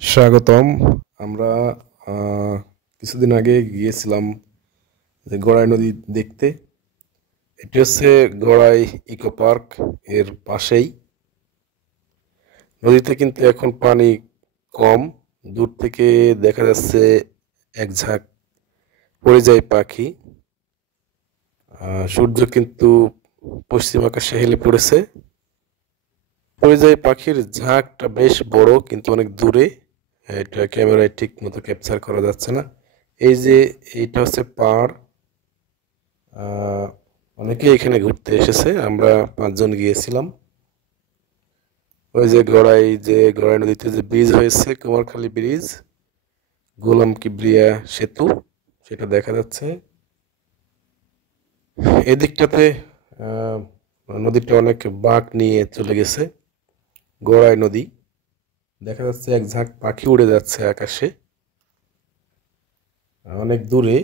স্বাগতম। আমরা আহ, কিছুদিন আগে গিয়েছিলাম যে গড়াই নদী দেখতে। এটি হচ্ছে গড়াই ইকো পার্ক এর পাশেই। নদীতে কিন্তু এখন পানি কম। দূর থেকে দেখা যাচ্ছে এক ঝাঁক পরিযায়ী পাখি। সূর্য কিন্তু পশ্চিম আকাশে হেলে পড়েছে। পরিযায়ী পাখির ঝাঁকটা বেশ বড়, কিন্তু অনেক দূরে। এটা ক্যামেরায় ঠিক মতো ক্যাপচার করা যাচ্ছে না। এই যে এইটা হচ্ছে পাড়। আহ, অনেকেই এখানে ঘুরতে এসেছে, আমরা 5 জন গিয়েছিলাম। ওই যে গড়াই নদীতে যে ব্রিজ হয়েছে, কুমারখালী ব্রিজ, গোলাম কিবরিয়া সেতু, সেটা দেখা যাচ্ছে এদিকটাতে। আহ, নদীটা অনেক বাঁক নিয়ে চলে গেছে। গড়াই নদী দেখা যাচ্ছে, এক ঝাঁক পাখি উড়ে যাচ্ছে আকাশে অনেক দূরে।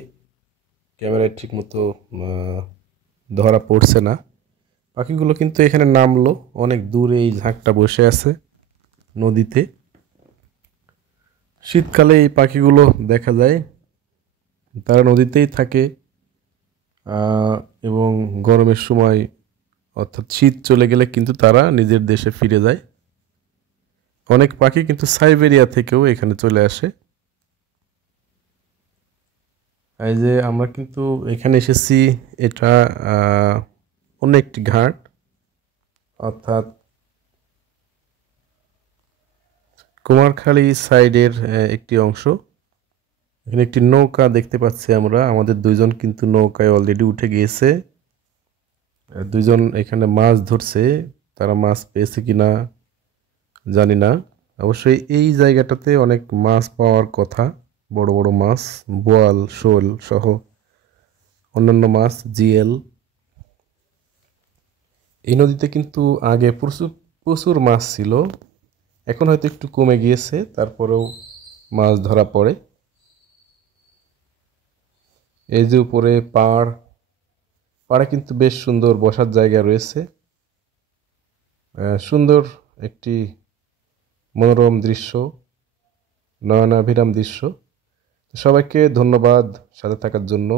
ক্যামেরায় ঠিক মতো ধরা পড়ছে না। পাখিগুলো কিন্তু এখানে নামলো অনেক দূরে, এই ঝাঁকটা বসে আছে নদীতে। শীতকালে এই পাখিগুলো দেখা যায়, তারা নদীতেই থাকে। এবং গরমের সময়, অর্থাৎ শীত চলে গেলে কিন্তু তারা নিজের দেশে ফিরে যায়। অনেক পাখি কিন্তু সাইবেরিয়া থেকেও এখানে চলে আসে। এই যে আমরা কিন্তু এখানে এসেছি, এটা অন্য একটি ঘাট, অর্থাৎ কুমারখালী সাইডের একটি অংশ। এখানে একটি নৌকা দেখতে পাচ্ছি আমরা, আমাদের 2 জন কিন্তু নৌকায় অলরেডি উঠে গিয়েছে। 2 জন এখানে মাছ ধরছে, তারা মাছ পেয়েছে কিনা জানি না। অবশ্যই এই জায়গাটাতে অনেক মাছ পাওয়ার কথা, বড় বড় মাছ, বোয়াল, শোল সহ অন্যান্য মাছ, জিএল। এই নদীতে কিন্তু আগে প্রচুর প্রচুর মাছ ছিল, এখন হয়তো একটু কমে গিয়েছে, তারপরেও মাছ ধরা পড়ে। এই যে উপরে পাড়, পাড়ে কিন্তু বেশ সুন্দর বসার জায়গা রয়েছে। সুন্দর একটি মনোরম দৃশ্য, নয়নাভিরাম দৃশ্য। সবাইকে ধন্যবাদ সাথে থাকার জন্য।